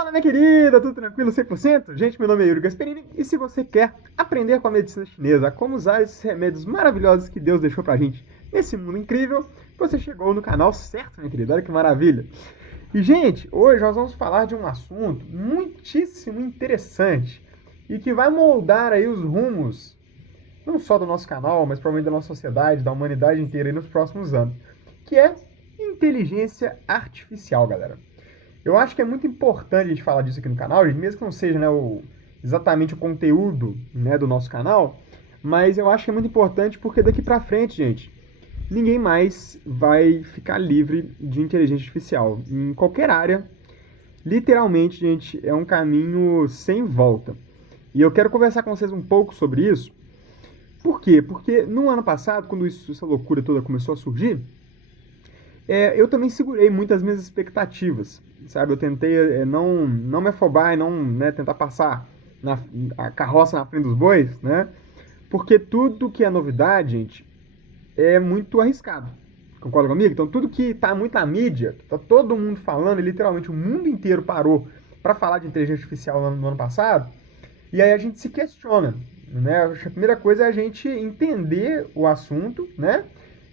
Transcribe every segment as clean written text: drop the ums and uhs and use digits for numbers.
Fala, minha querida, tudo tranquilo, 100%? Gente, meu nome é Yuri Gasperini e se você quer aprender com a medicina chinesa, como usar esses remédios maravilhosos que Deus deixou pra gente nesse mundo incrível, você chegou no canal certo, minha querida, olha que maravilha. E, gente, hoje nós vamos falar de um assunto muitíssimo interessante e que vai moldar aí os rumos, não só do nosso canal, mas provavelmente da nossa sociedade, da humanidade inteira aí nos próximos anos, que é inteligência artificial, galera. Eu acho que é muito importante a gente falar disso aqui no canal, gente, mesmo que não seja, né, exatamente o conteúdo, né, do nosso canal, mas eu acho que é muito importante porque daqui pra frente, gente, ninguém mais vai ficar livre de inteligência artificial. Em qualquer área, literalmente, gente, é um caminho sem volta. E eu quero conversar com vocês um pouco sobre isso. Por quê? Porque no ano passado, quando essa loucura toda começou a surgir, eu também segurei muito as minhas expectativas, sabe? Eu tentei não me afobar e não, né, tentar passar a carroça na frente dos bois, né? Porque tudo que é novidade, gente, é muito arriscado. Concorda comigo? Então tudo que tá muito na mídia, tá todo mundo falando, e literalmente o mundo inteiro parou para falar de inteligência artificial no ano passado, e aí a gente se questiona, né? A primeira coisa é a gente entender o assunto, né?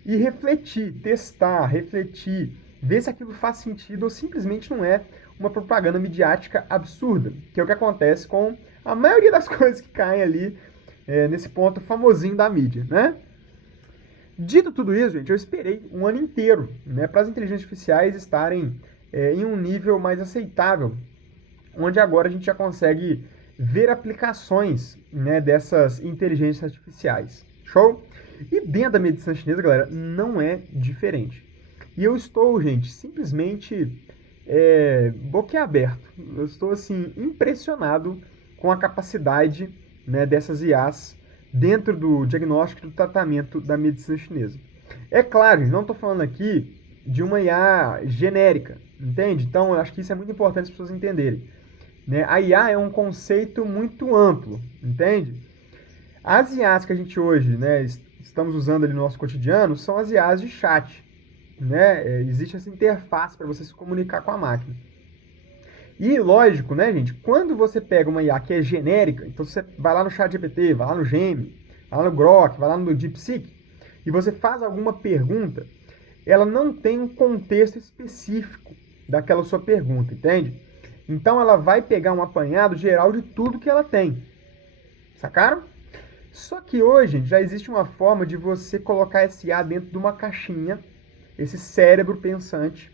E refletir, testar, refletir, ver se aquilo faz sentido ou simplesmente não é uma propaganda midiática absurda, que é o que acontece com a maioria das coisas que caem ali nesse ponto famosinho da mídia, né? Dito tudo isso, gente, eu esperei um ano inteiro, né, para as inteligências artificiais estarem em um nível mais aceitável, onde agora a gente já consegue ver aplicações, né, dessas inteligências artificiais. Show? E dentro da medicina chinesa, galera, não é diferente. E eu estou, gente, simplesmente boquiaberto. Eu estou, assim, impressionado com a capacidade, né, dessas IAs dentro do diagnóstico e do tratamento da medicina chinesa. É claro, não estou falando aqui de uma IA genérica, entende? Então, eu acho que isso é muito importante as pessoas entenderem. Né? A IA é um conceito muito amplo, entende? As IAs que a gente hoje, né, estamos usando ali no nosso cotidiano são as IAs de chat. Né? Existe essa interface para você se comunicar com a máquina. E lógico, né, gente, quando você pega uma IA que é genérica, então você vai lá no ChatGPT, vai lá no Gemini, vai lá no Grok, vai lá no DeepSeek, e você faz alguma pergunta, ela não tem um contexto específico daquela sua pergunta, entende? Então ela vai pegar um apanhado geral de tudo que ela tem. Sacaram? Só que hoje já existe uma forma de você colocar esse IA dentro de uma caixinha, esse cérebro pensante,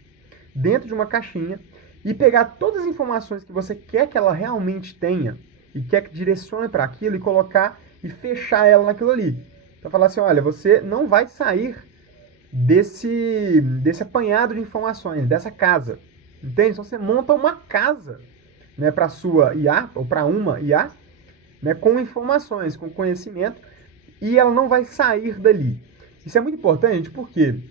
dentro de uma caixinha, e pegar todas as informações que você quer que ela realmente tenha e quer que direcione para aquilo e colocar e fechar ela naquilo ali. Então falar assim, olha, você não vai sair desse apanhado de informações, dessa casa. Entende? Então você monta uma casa, né, para sua IA ou para uma IA, né, com informações, com conhecimento, e ela não vai sair dali. Isso é muito importante porque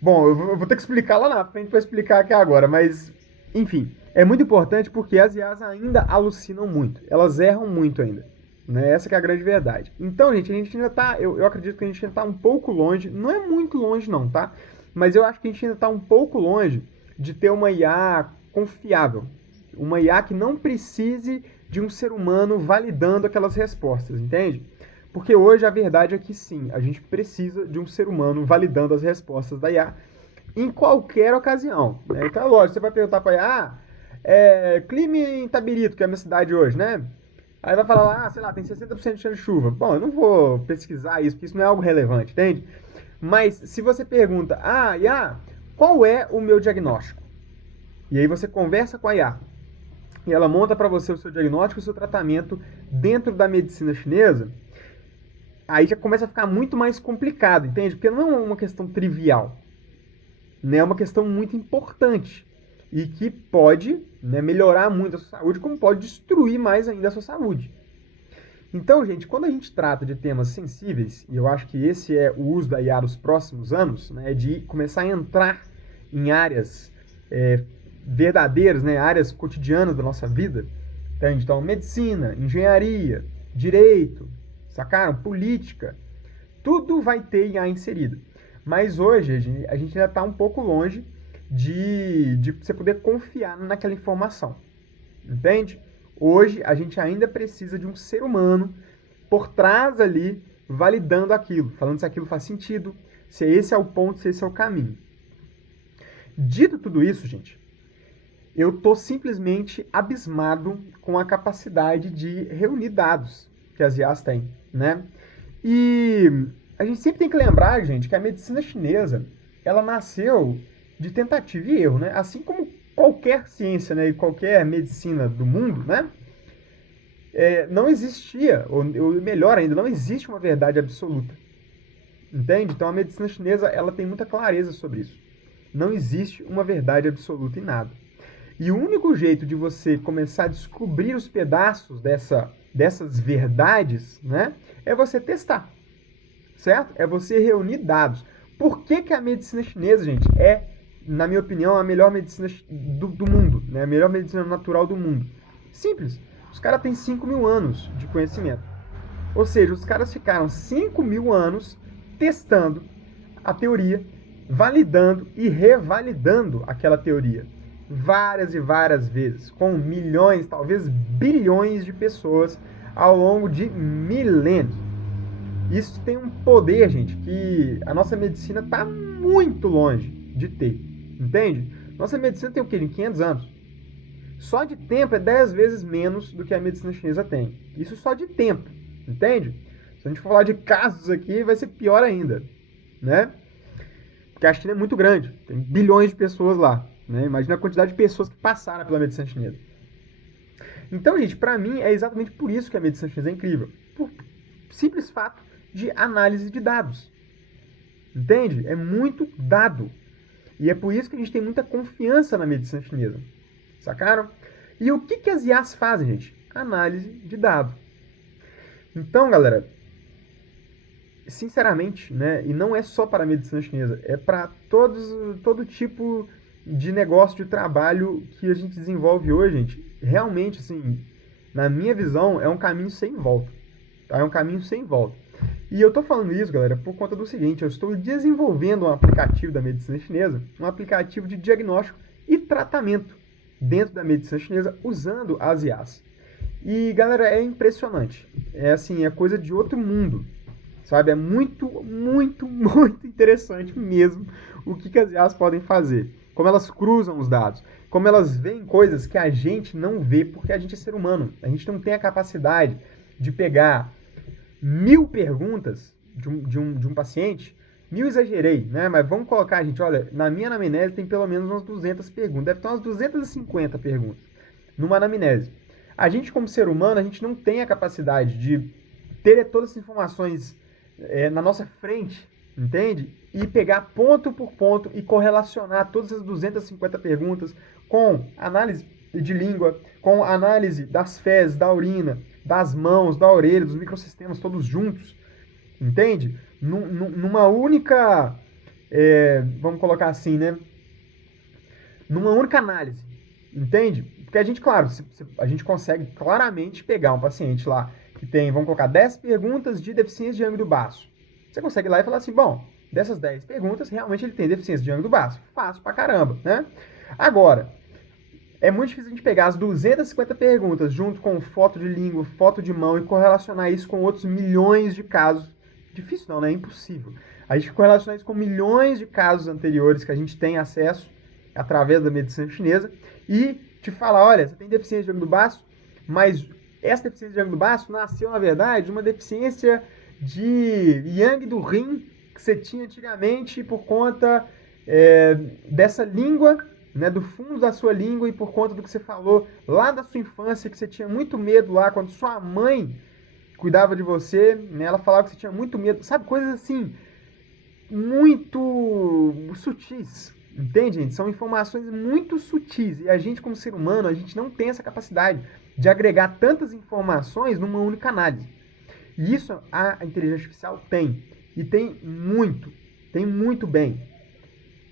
bom, eu vou ter que explicar lá na frente para explicar aqui agora, mas, enfim, é muito importante porque as IAs ainda alucinam muito, elas erram muito ainda, né? Essa que é a grande verdade. Então, gente, a gente ainda tá, eu acredito que a gente ainda tá um pouco longe, não é muito longe não, tá? Mas eu acho que a gente ainda tá um pouco longe de ter uma IA confiável, uma IA que não precise de um ser humano validando aquelas respostas, entende? Porque hoje a verdade é que sim, a gente precisa de um ser humano validando as respostas da IA em qualquer ocasião. Né? Então é lógico, você vai perguntar para a IA, clima em Itabirito, que é a minha cidade hoje, né? Aí vai falar lá, sei lá, tem 60% de chance de chuva. Bom, eu não vou pesquisar isso, porque isso não é algo relevante, entende? Mas se você pergunta, IA, qual é o meu diagnóstico? E aí você conversa com a IA. E ela monta para você o seu diagnóstico e o seu tratamento dentro da medicina chinesa. Aí já começa a ficar muito mais complicado, entende? Porque não é uma questão trivial, né? É uma questão muito importante e que pode, né, melhorar muito a sua saúde, como pode destruir mais ainda a sua saúde. Então, gente, quando a gente trata de temas sensíveis, e eu acho que esse é o uso da IA nos próximos anos, né, de começar a entrar em áreas verdadeiras, né, áreas cotidianas da nossa vida, entende? Então, medicina, engenharia, direito, sacaram? Política. Tudo vai ter IA inserida. Mas hoje a gente ainda está um pouco longe de você poder confiar naquela informação. Entende? Hoje, a gente ainda precisa de um ser humano por trás ali, validando aquilo, falando se aquilo faz sentido, se esse é o ponto, se esse é o caminho. Dito tudo isso, gente, eu tô simplesmente abismado com a capacidade de reunir dados que as IAs têm, né? E a gente sempre tem que lembrar, gente, que a medicina chinesa, ela nasceu de tentativa e erro, né? Assim como qualquer ciência, né, e qualquer medicina do mundo, né? Não existia, ou melhor ainda, não existe uma verdade absoluta. Entende? Então a medicina chinesa, ela tem muita clareza sobre isso. Não existe uma verdade absoluta em nada. E o único jeito de você começar a descobrir os pedaços dessas verdades, né, é você testar, certo? É você reunir dados. Por que a medicina chinesa, gente, é, na minha opinião, a melhor medicina do mundo, né? A melhor medicina natural do mundo? Simples. Os caras têm 5.000 anos de conhecimento. Ou seja, os caras ficaram 5.000 anos testando a teoria, validando e revalidando aquela teoria várias e várias vezes, com milhões, talvez bilhões de pessoas ao longo de milênios. Isso tem um poder, gente, que a nossa medicina está muito longe de ter, entende? Nossa medicina tem o quê? De 500 anos. Só de tempo é 10 vezes menos do que a medicina chinesa tem. Isso só de tempo, entende? Se a gente for falar de casos aqui, vai ser pior ainda, né? Porque a China é muito grande, tem bilhões de pessoas lá, né? Imagina a quantidade de pessoas que passaram pela medicina chinesa. Então, gente, pra mim é exatamente por isso que a medicina chinesa é incrível. Por simples fato de análise de dados. Entende? É muito dado. E é por isso que a gente tem muita confiança na medicina chinesa. Sacaram? E o que as IAs fazem, gente? Análise de dados. Então, galera, sinceramente, né, e não é só para a medicina chinesa, é para todo tipo de negócio, de trabalho que a gente desenvolve hoje, gente. Realmente, assim, na minha visão, é um caminho sem volta. Tá? É um caminho sem volta. E eu tô falando isso, galera, por conta do seguinte, eu estou desenvolvendo um aplicativo da medicina chinesa, um aplicativo de diagnóstico e tratamento dentro da medicina chinesa usando as IAs. E, galera, é impressionante. É assim, é coisa de outro mundo. Sabe? É muito, muito, muito interessante mesmo o que as IAs podem fazer. Como elas cruzam os dados. Como elas veem coisas que a gente não vê porque a gente é ser humano. A gente não tem a capacidade de pegar 1.000 perguntas de um paciente. 1.000 exagerei, né? Mas vamos colocar, gente, olha, na minha anamnese tem pelo menos umas 200 perguntas. Deve ter umas 250 perguntas numa anamnese. A gente, como ser humano, a gente não tem a capacidade de ter todas as informações na nossa frente, entende? E pegar ponto por ponto e correlacionar todas as 250 perguntas com análise de língua, com análise das fezes, da urina, das mãos, da orelha, dos microsistemas todos juntos, entende? Numa única, vamos colocar assim, né? Numa única análise, entende? Porque a gente, claro, a gente consegue claramente pegar um paciente lá que tem, vamos colocar, 10 perguntas de deficiência de ângulo do baço. Você consegue ir lá e falar assim, bom, dessas 10 perguntas, realmente ele tem deficiência de ângulo do baço. Fácil pra caramba, né? Agora, é muito difícil a gente pegar as 250 perguntas junto com foto de língua, foto de mão e correlacionar isso com outros milhões de casos. Difícil não, né? É impossível. A gente correlacionar isso com milhões de casos anteriores que a gente tem acesso através da medicina chinesa e te falar, olha, você tem deficiência de ângulo do baço, mas essa deficiência de ângulo do baço nasceu, na verdade, de uma deficiência de yang do rim que você tinha antigamente por conta dessa língua, né, do fundo da sua língua e por conta do que você falou lá da sua infância, que você tinha muito medo lá quando sua mãe cuidava de você, né, ela falava que você tinha muito medo, sabe, coisas assim, muito sutis, entende, gente? São informações muito sutis e a gente, como ser humano, a gente não tem essa capacidade de agregar tantas informações numa única análise. E isso a inteligência artificial tem. E tem muito bem.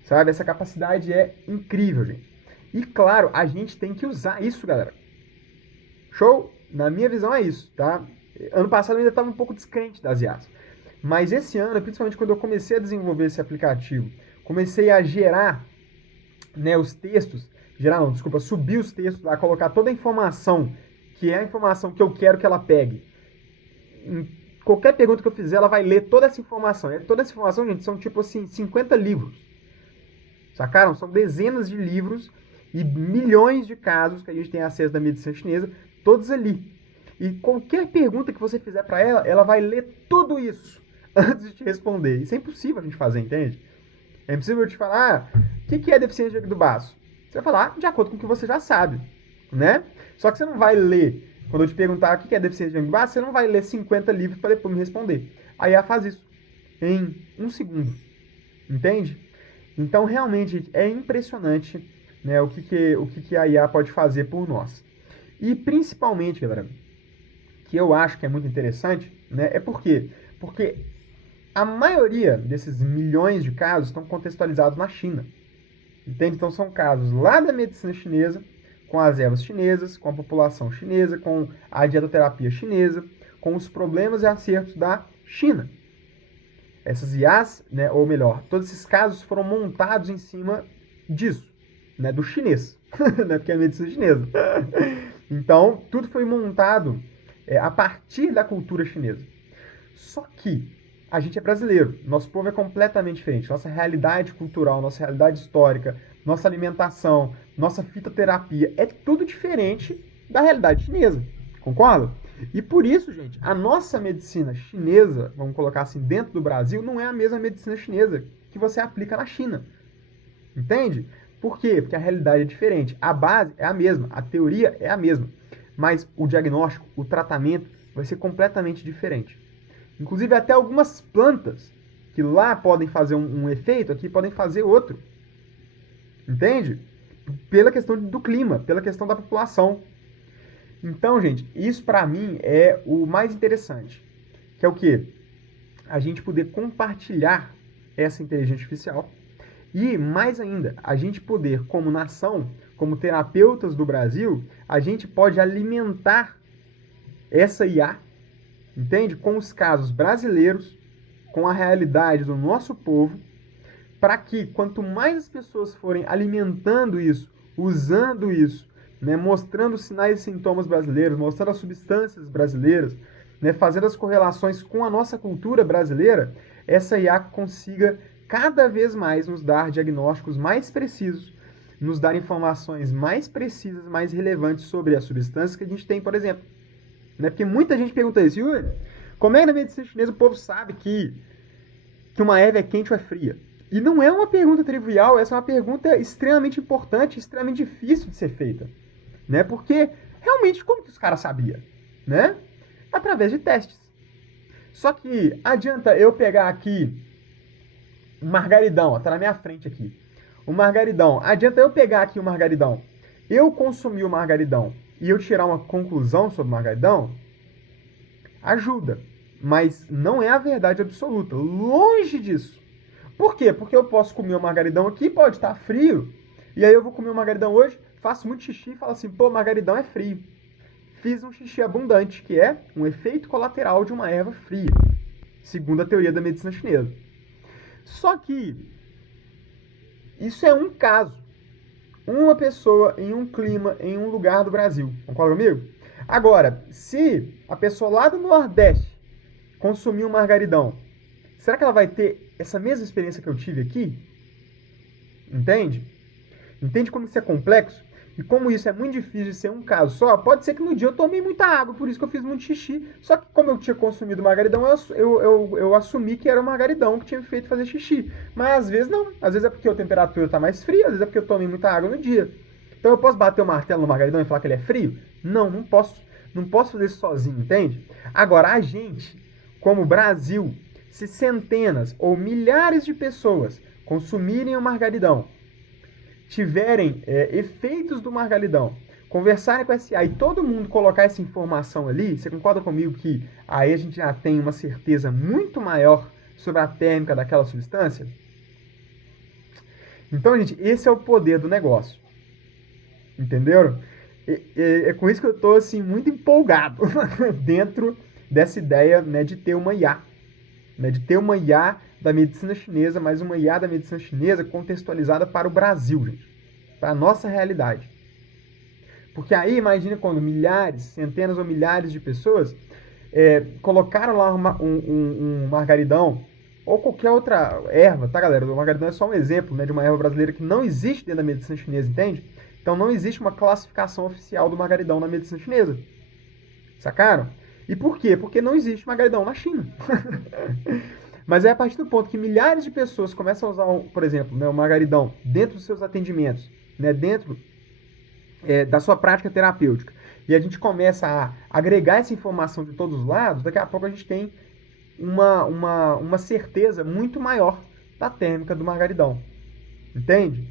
Sabe? Essa capacidade é incrível, gente. E claro, a gente tem que usar isso, galera. Show? Na minha visão é isso, tá? Ano passado eu ainda estava um pouco descrente das IAs. Mas esse ano, principalmente quando eu comecei a desenvolver esse aplicativo, comecei a gerar né, os textos, subir os textos lá, colocar toda a informação, que é a informação que eu quero que ela pegue. Em qualquer pergunta que eu fizer, ela vai ler toda essa informação. E toda essa informação, gente, são tipo assim, 50 livros. Sacaram? São dezenas de livros e milhões de casos que a gente tem acesso da medicina chinesa, todos ali. E qualquer pergunta que você fizer para ela, ela vai ler tudo isso antes de te responder. Isso é impossível a gente fazer, entende? É impossível eu te falar, o que é deficiência do baço? Você vai falar de acordo com o que você já sabe, né? Só que você não vai ler, quando eu te perguntar o que é deficiência de baço, você não vai ler 50 livros para depois me responder. A IA faz isso em 1 segundo, entende? Então, realmente, é impressionante, né, o que a IA pode fazer por nós. E, principalmente, galera, que eu acho que é muito interessante, né, é porque a maioria desses milhões de casos estão contextualizados na China. Entende? Então, são casos lá da medicina chinesa, com as ervas chinesas, com a população chinesa, com a dietoterapia chinesa, com os problemas e acertos da China. Essas IAs, né, ou melhor, todos esses casos foram montados em cima disso, né, do chinês, né, porque é a medicina chinesa. Então, tudo foi montado a partir da cultura chinesa. Só que a gente é brasileiro, nosso povo é completamente diferente, nossa realidade cultural, nossa realidade histórica, nossa alimentação, nossa fitoterapia, é tudo diferente da realidade chinesa, concorda? E por isso, gente, a nossa medicina chinesa, vamos colocar assim, dentro do Brasil, não é a mesma medicina chinesa que você aplica na China. Entende? Por quê? Porque a realidade é diferente. A base é a mesma, a teoria é a mesma, mas o diagnóstico, o tratamento vai ser completamente diferente. Inclusive, até algumas plantas que lá podem fazer um efeito, aqui podem fazer outro. Entende? Pela questão do clima, pela questão da população. Então, gente, isso para mim é o mais interessante. Que é o quê? A gente poder compartilhar essa inteligência artificial e, mais ainda, a gente poder, como nação, como terapeutas do Brasil, a gente pode alimentar essa IA, entende? Com os casos brasileiros, com a realidade do nosso povo, para que quanto mais as pessoas forem alimentando isso, usando isso, né, mostrando sinais e sintomas brasileiros, mostrando as substâncias brasileiras, né, fazendo as correlações com a nossa cultura brasileira, essa IA consiga cada vez mais nos dar diagnósticos mais precisos, nos dar informações mais precisas, mais relevantes sobre as substâncias que a gente tem, por exemplo. Né? Porque muita gente pergunta isso, Yuri, como é que na medicina chinesa o povo sabe que uma erva é quente ou é fria? E não é uma pergunta trivial, essa é uma pergunta extremamente importante, extremamente difícil de ser feita. Né? Porque, realmente, como que os caras sabiam? Né? Através de testes. Só que adianta eu pegar aqui um margaridão, ó, tá na minha frente aqui. O margaridão, adianta eu pegar aqui o margaridão, eu consumir o margaridão e eu tirar uma conclusão sobre o margaridão? Ajuda, mas não é a verdade absoluta, longe disso. Por quê? Porque eu posso comer o margaridão aqui, pode estar frio, e aí eu vou comer o margaridão hoje, faço muito xixi e falo assim, pô, margaridão é frio. Fiz um xixi abundante, que é um efeito colateral de uma erva fria, segundo a teoria da medicina chinesa. Só que isso é um caso. Uma pessoa em um clima, em um lugar do Brasil. Concorda comigo? Agora, se a pessoa lá do Nordeste consumir um margaridão, será que ela vai ter essa mesma experiência que eu tive aqui? Entende? Entende como isso é complexo? E como isso é muito difícil de ser um caso só, pode ser que no dia eu tomei muita água, por isso que eu fiz muito xixi. Só que como eu tinha consumido margaridão, eu assumi que era o margaridão que tinha me feito fazer xixi. Mas às vezes não. Às vezes é porque a temperatura está mais fria, às vezes é porque eu tomei muita água no dia. Então eu posso bater o martelo no margaridão e falar que ele é frio? Não, não posso. Não posso fazer isso sozinho, entende? Agora, a gente, como Brasil, se centenas ou milhares de pessoas consumirem o margaridão, tiverem efeitos do margaridão, conversarem com a SA e todo mundo colocar essa informação ali, você concorda comigo que aí a gente já tem uma certeza muito maior sobre a térmica daquela substância? Então, gente, esse é o poder do negócio. Entenderam? É com isso que eu estou assim, muito empolgado dentro dessa ideia, né, de ter uma IA. Né, de ter uma IA da medicina chinesa, mas uma IA da medicina chinesa contextualizada para o Brasil, gente. para a nossa realidade. Porque aí, imagina quando milhares, centenas ou milhares de pessoas colocaram lá um margaridão ou qualquer outra erva, tá, galera? O margaridão é só um exemplo, né, de uma erva brasileira que não existe dentro da medicina chinesa, entende? Então não existe uma classificação oficial do margaridão na medicina chinesa. Sacaram? E por quê? Porque não existe margaridão na China. Mas é a partir do ponto que milhares de pessoas começam a usar, por exemplo, né, o margaridão dentro dos seus atendimentos, né, dentro da sua prática terapêutica, e a gente começa a agregar essa informação de todos os lados, daqui a pouco a gente tem uma certeza muito maior da térmica do margaridão. Entende?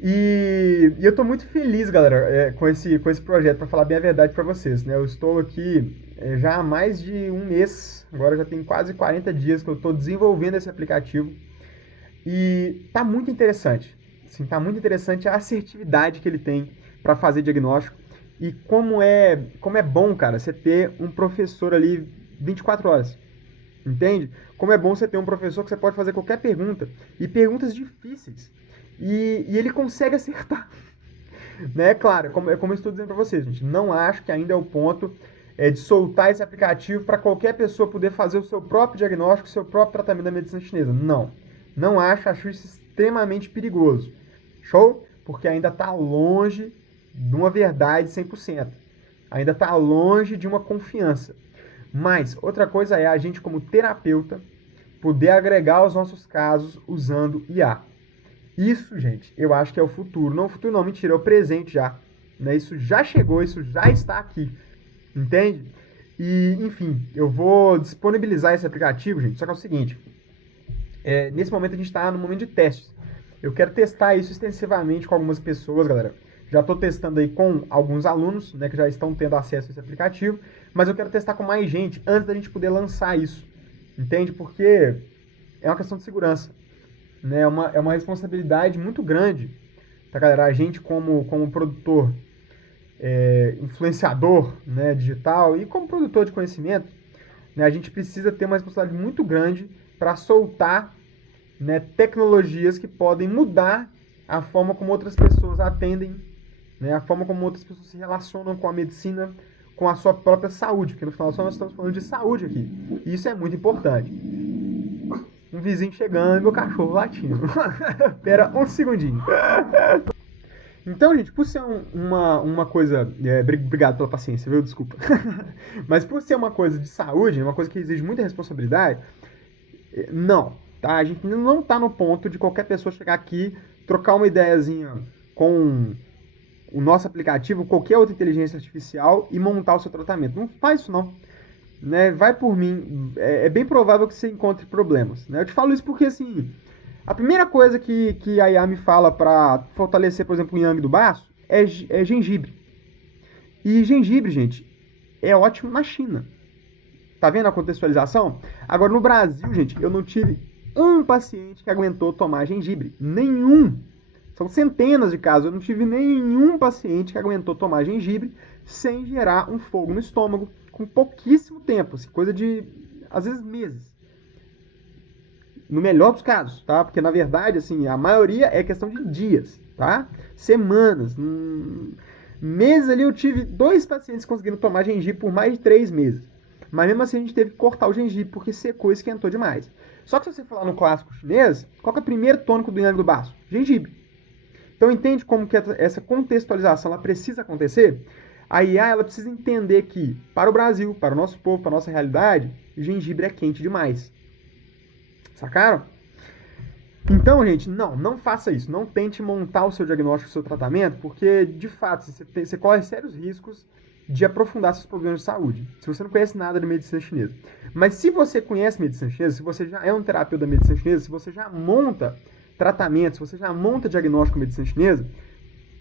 E eu estou muito feliz, galera, com esse projeto, para falar bem a verdade para vocês. Né? Eu estou aqui já há mais de um mês, agora já tem quase 40 dias que eu estou desenvolvendo esse aplicativo. E está muito interessante. Assim, tá muito interessante a assertividade que ele tem para fazer diagnóstico. E como é bom, cara, você ter um professor ali 24 horas. Entende? Como é bom você ter um professor que você pode fazer qualquer pergunta. E perguntas difíceis. E ele consegue acertar. Né? Claro, como eu estou dizendo para vocês, gente, não acho que ainda é o ponto de soltar esse aplicativo para qualquer pessoa poder fazer o seu próprio diagnóstico, o seu próprio tratamento da medicina chinesa. Não acho isso extremamente perigoso. Show? Porque ainda está longe de uma verdade 100%. Ainda está longe de uma confiança. Mas outra coisa é a gente, como terapeuta, poder agregar os nossos casos usando IA. Isso, gente, eu acho que é o futuro. Não o futuro não, mentira, é o presente já. Né? Isso já chegou, isso já está aqui. Entende? E, enfim, eu vou disponibilizar esse aplicativo, gente, só que é o seguinte. Nesse momento a gente está no momento de testes. Eu quero testar isso extensivamente com algumas pessoas, galera. Já estou testando aí com alguns alunos, né, que já estão tendo acesso a esse aplicativo, mas eu quero testar com mais gente antes da gente poder lançar isso. Entende? Porque é uma questão de segurança. Né? É uma responsabilidade muito grande, tá, galera? A gente como produtor, influenciador, né, digital e como produtor de conhecimento, né, a gente precisa ter uma responsabilidade muito grande para soltar, né, tecnologias que podem mudar a forma como outras pessoas atendem, né, a forma como outras pessoas se relacionam com a medicina, com a sua própria saúde, porque no final nós estamos falando de saúde aqui. E isso é muito importante. Um vizinho chegando e meu cachorro latindo. Espera um segundinho. Então, gente, por ser uma coisa... obrigado pela paciência, viu? Desculpa. Mas por ser uma coisa de saúde, uma coisa que exige muita responsabilidade, não. Tá? A gente não está no ponto de qualquer pessoa chegar aqui, trocar uma ideiazinha com o nosso aplicativo, qualquer outra inteligência artificial e montar o seu tratamento. Não faz isso, não. Né? Vai por mim. É bem provável que você encontre problemas. Né? Eu te falo isso porque, assim, a primeira coisa que a IA me fala para fortalecer, por exemplo, o yang do baço é gengibre. E gengibre, gente, é ótimo na China. Tá vendo a contextualização? Agora, no Brasil, gente, eu não tive um paciente que aguentou tomar gengibre. Nenhum. São centenas de casos. Eu não tive nenhum paciente que aguentou tomar gengibre sem gerar um fogo no estômago com pouquíssimo tempo. Assim, coisa de, às vezes, meses. No melhor dos casos, tá? Porque, na verdade, assim, a maioria é questão de dias, tá? Semanas. Meses ali eu tive 2 pacientes conseguindo tomar gengibre por mais de 3 meses. Mas mesmo assim a gente teve que cortar o gengibre porque secou e esquentou demais. Só que se você falar no clássico chinês, qual que é o primeiro tônico do yang do baço? Gengibre. Então entende como que essa contextualização ela precisa acontecer? A IA ela precisa entender que, para o Brasil, para o nosso povo, para a nossa realidade, gengibre é quente demais. Sacaram? Então, gente, não faça isso. Não tente montar o seu diagnóstico, o seu tratamento, porque, de fato, você corre sérios riscos de aprofundar seus problemas de saúde, se você não conhece nada de medicina chinesa. Mas se você conhece medicina chinesa, se você já é um terapeuta da medicina chinesa, se você já monta tratamento, se você já monta diagnóstico de medicina chinesa,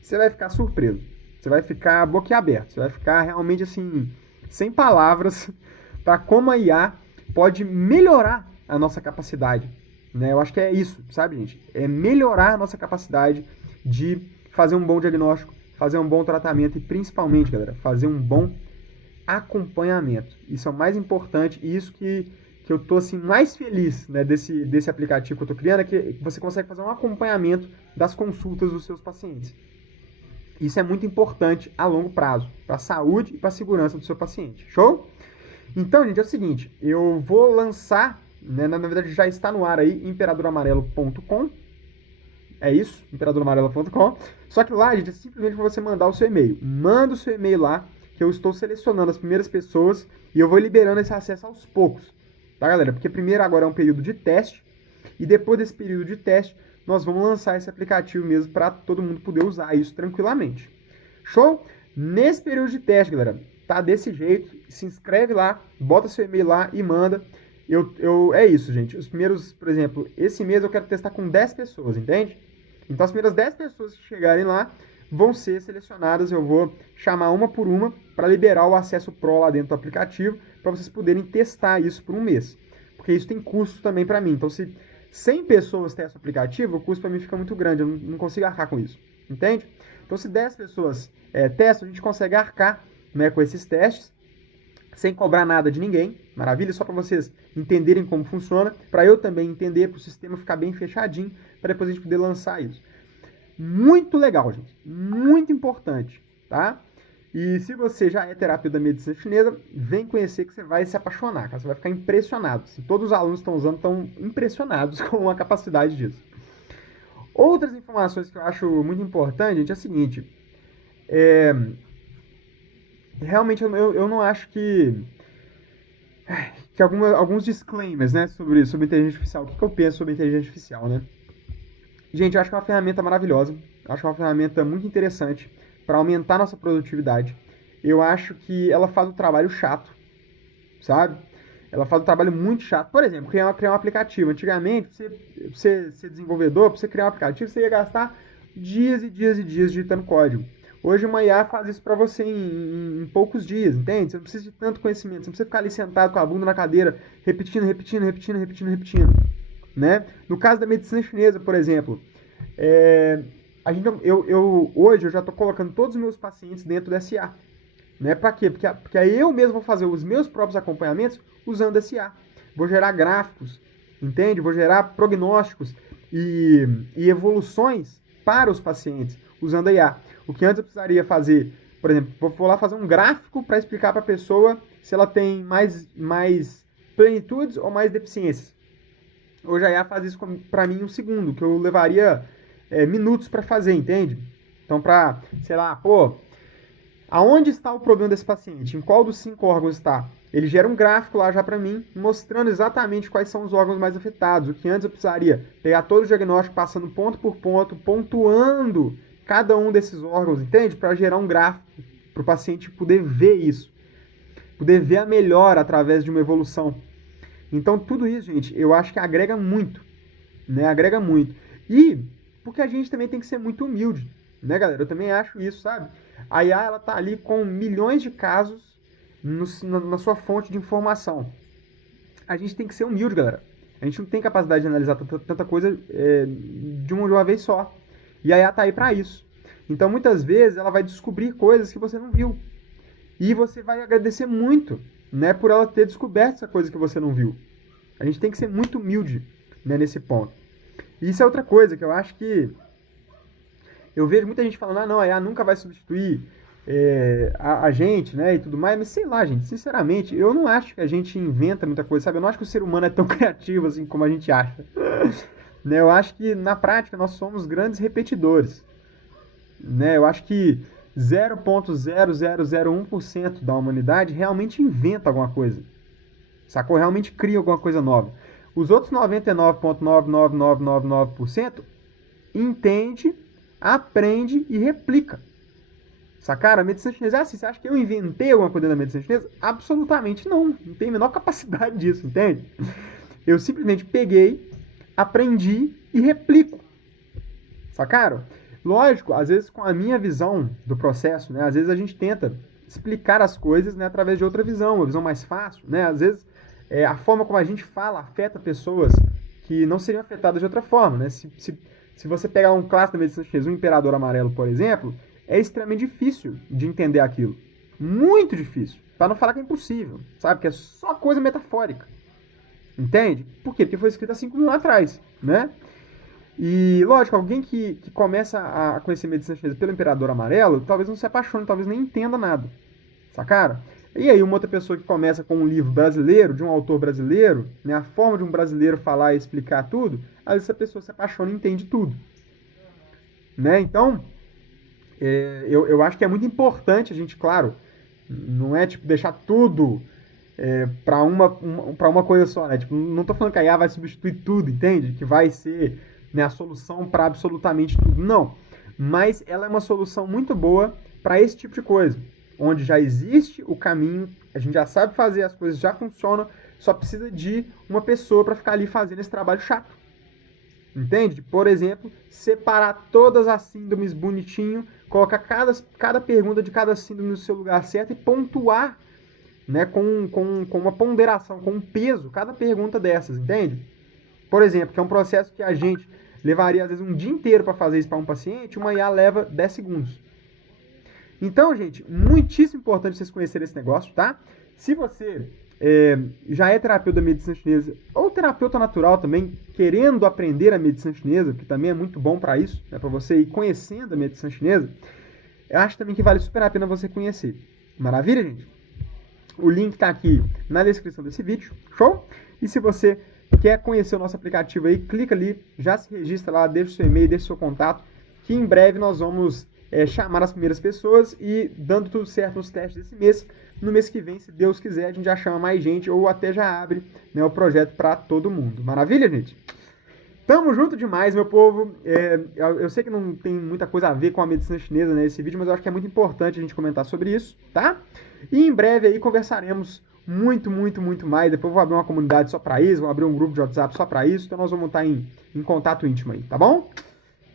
você vai ficar surpreso. Você vai ficar boquiaberto. Você vai ficar realmente, assim, sem palavras para como a IA pode melhorar a nossa capacidade. Né? Eu acho que é isso, sabe, gente? É melhorar a nossa capacidade de fazer um bom diagnóstico, fazer um bom tratamento e, principalmente, galera, fazer um bom acompanhamento. Isso é o mais importante e isso que que eu tô assim mais feliz, né, desse aplicativo que eu tô criando é que você consegue fazer um acompanhamento das consultas dos seus pacientes. Isso é muito importante a longo prazo, para a saúde e para a segurança do seu paciente. Show? Então, gente, é o seguinte, eu vou lançar, né, na verdade já está no ar aí, imperadoramarelo.com. É isso, imperadoramarelo.com. Só que lá, gente, é simplesmente para você mandar o seu e-mail. Manda o seu e-mail lá, que eu estou selecionando as primeiras pessoas e eu vou liberando esse acesso aos poucos. Tá, galera? Porque primeiro agora é um período de teste e depois desse período de teste, nós vamos lançar esse aplicativo mesmo para todo mundo poder usar isso tranquilamente. Show? Nesse período de teste, galera, tá desse jeito. Se inscreve lá, bota seu e-mail lá e manda. É isso, gente. Os primeiros, por exemplo, esse mês eu quero testar com 10 pessoas, entende? Então as primeiras 10 pessoas que chegarem lá vão ser selecionadas. Eu vou chamar uma por uma para liberar o acesso Pro lá dentro do aplicativo, para vocês poderem testar isso por um mês. Porque isso tem custo também para mim. Então se 100 pessoas testam o aplicativo, o custo para mim fica muito grande. Eu não consigo arcar com isso, entende? Então se 10 pessoas testam, a gente consegue arcar, né, com esses testes, sem cobrar nada de ninguém. Maravilha, só para vocês entenderem como funciona, para eu também entender, para o sistema ficar bem fechadinho, para depois a gente poder lançar isso. Muito legal, gente. Muito importante, tá? E se você já é terapeuta da medicina chinesa, vem conhecer que você vai se apaixonar, cara. Você vai ficar impressionado. Se todos os alunos estão usando, estão impressionados com a capacidade disso. Outras informações que eu acho muito importante, gente, é o seguinte. Realmente eu não acho que alguns disclaimers, né, sobre inteligência artificial. O que eu penso sobre inteligência artificial, né? Gente, eu acho que é uma ferramenta maravilhosa. Eu acho que é uma ferramenta muito interessante para aumentar nossa produtividade. Eu acho que ela faz o trabalho chato, sabe? Ela faz um trabalho muito chato. Por exemplo, criar um aplicativo. Antigamente, pra você ser desenvolvedor, para você criar um aplicativo, você ia gastar dias e dias e dias digitando código. Hoje uma IA faz isso para você em poucos dias, entende? Você não precisa de tanto conhecimento, você não precisa ficar ali sentado com a bunda na cadeira, repetindo, né? No caso da medicina chinesa, por exemplo, hoje eu já estou colocando todos os meus pacientes dentro da SA. Né? Para quê? Porque aí eu mesmo vou fazer os meus próprios acompanhamentos usando esse IA. Vou gerar gráficos, entende? Vou gerar prognósticos e evoluções para os pacientes usando a IA. O que antes eu precisaria fazer, por exemplo, vou lá fazer um gráfico para explicar para a pessoa se ela tem mais plenitudes ou mais deficiências. Hoje a IA faz isso para mim em um segundo, que eu levaria minutos para fazer, entende? Então, para, sei lá, aonde está o problema desse paciente? Em qual dos 5 órgãos está? Ele gera um gráfico lá já para mim, mostrando exatamente quais são os órgãos mais afetados. O que antes eu precisaria pegar todo o diagnóstico, passando ponto por ponto, pontuando cada um desses órgãos, entende? Para gerar um gráfico, para o paciente poder ver isso. Poder ver a melhora através de uma evolução. Então, tudo isso, gente, eu acho que agrega muito. Né? Agrega muito. E porque a gente também tem que ser muito humilde. Né, galera? Eu também acho isso, sabe? A IA, ela tá ali com milhões de casos na sua fonte de informação. A gente tem que ser humilde, galera. A gente não tem capacidade de analisar tanta coisa de uma vez só. E a IA tá aí para isso. Então, muitas vezes, ela vai descobrir coisas que você não viu. E você vai agradecer muito, né, por ela ter descoberto essa coisa que você não viu. A gente tem que ser muito humilde, né, nesse ponto. E isso é outra coisa que eu acho que eu vejo muita gente falando, não, a IA nunca vai substituir a gente, né, e tudo mais, mas sei lá, gente, sinceramente, eu não acho que a gente inventa muita coisa, sabe? Eu não acho que o ser humano é tão criativo assim como a gente acha. Né? Eu acho que, na prática, nós somos grandes repetidores. Né? Eu acho que 0,0001% da humanidade realmente inventa alguma coisa. Sacou? Realmente cria alguma coisa nova. Os outros 99,99999% entende, aprende e replica. Sacaram? A medicina chinesa é assim. Você acha que eu inventei alguma coisa da medicina chinesa? Absolutamente não. Não tenho a menor capacidade disso, entende? Eu simplesmente peguei, aprendi e replico. Sacaram? Lógico, às vezes com a minha visão do processo, né? Às vezes a gente tenta explicar as coisas, né, através de outra visão, uma visão mais fácil, né? Às vezes a forma como a gente fala afeta pessoas que não seriam afetadas de outra forma, né? Se você pegar um clássico da medicina chinesa, o Imperador Amarelo, por exemplo, é extremamente difícil de entender aquilo. Muito difícil. Para não falar que é impossível, sabe? Que é só coisa metafórica. Entende? Por quê? Porque foi escrito há 5 mil atrás, né? E, lógico, alguém que começa a conhecer medicina chinesa pelo Imperador Amarelo, talvez não se apaixone, talvez nem entenda nada, sacaram? E aí, uma outra pessoa que começa com um livro brasileiro, de um autor brasileiro, né, a forma de um brasileiro falar e explicar tudo, às vezes essa pessoa se apaixona e entende tudo, né? Então, eu acho que é muito importante a gente, claro, não é tipo deixar tudo para uma coisa só, né? Tipo, não tô falando que a IA vai substituir tudo, entende? Que vai ser, né, a solução para absolutamente tudo. Não. Mas ela é uma solução muito boa para esse tipo de coisa. Onde já existe o caminho, a gente já sabe fazer, as coisas já funcionam, só precisa de uma pessoa para ficar ali fazendo esse trabalho chato. Entende? Por exemplo, separar todas as síndromes bonitinho, colocar cada pergunta de cada síndrome no seu lugar certo e pontuar, né, com uma ponderação, com um peso, cada pergunta dessas, entende? Por exemplo, que é um processo que a gente levaria às vezes um dia inteiro para fazer isso para um paciente, uma IA leva 10 segundos. Então, gente, muitíssimo importante vocês conhecerem esse negócio, tá? Se você já é terapeuta da medicina chinesa ou terapeuta natural também, querendo aprender a medicina chinesa, que também é muito bom para isso, né, para você ir conhecendo a medicina chinesa, eu acho também que vale super a pena você conhecer. Maravilha, gente? O link está aqui na descrição desse vídeo, show? E se você quer conhecer o nosso aplicativo aí, clica ali, já se registra lá, deixa o seu e-mail, deixa o seu contato, que em breve nós vamos chamar as primeiras pessoas e, dando tudo certo nos testes desse mês, no mês que vem, se Deus quiser, a gente já chama mais gente ou até já abre, né, o projeto para todo mundo. Maravilha, gente? Tamo junto demais, meu povo. Eu sei que não tem muita coisa a ver com a medicina chinesa nesse vídeo, mas eu acho que é muito importante a gente comentar sobre isso, tá? E em breve aí conversaremos muito, muito, muito mais. Depois eu vou abrir uma comunidade só para isso, vou abrir um grupo de WhatsApp só para isso, então nós vamos estar em contato íntimo aí, tá bom?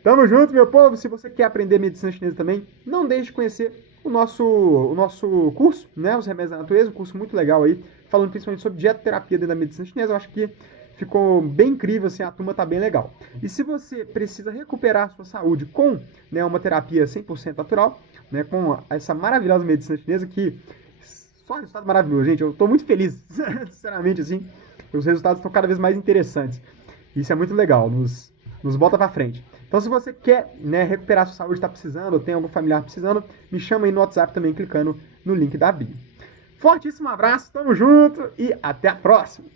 Tamo junto, meu povo. Se você quer aprender medicina chinesa também, não deixe de conhecer o nosso curso, né? Os Remédios da Natureza, um curso muito legal aí, falando principalmente sobre dietoterapia dentro da medicina chinesa. Eu acho que ficou bem incrível, assim, a turma tá bem legal. E se você precisa recuperar a sua saúde com, né, uma terapia 100% natural, né, com essa maravilhosa medicina chinesa que só resultado maravilhoso, gente. Eu tô muito feliz, sinceramente, assim. Os resultados estão cada vez mais interessantes. Isso é muito legal, nos bota pra frente. Então, se você quer, né, recuperar a sua saúde, está precisando, ou tem algum familiar precisando, me chama aí no WhatsApp também, clicando no link da bio. Fortíssimo abraço, tamo junto e até a próxima!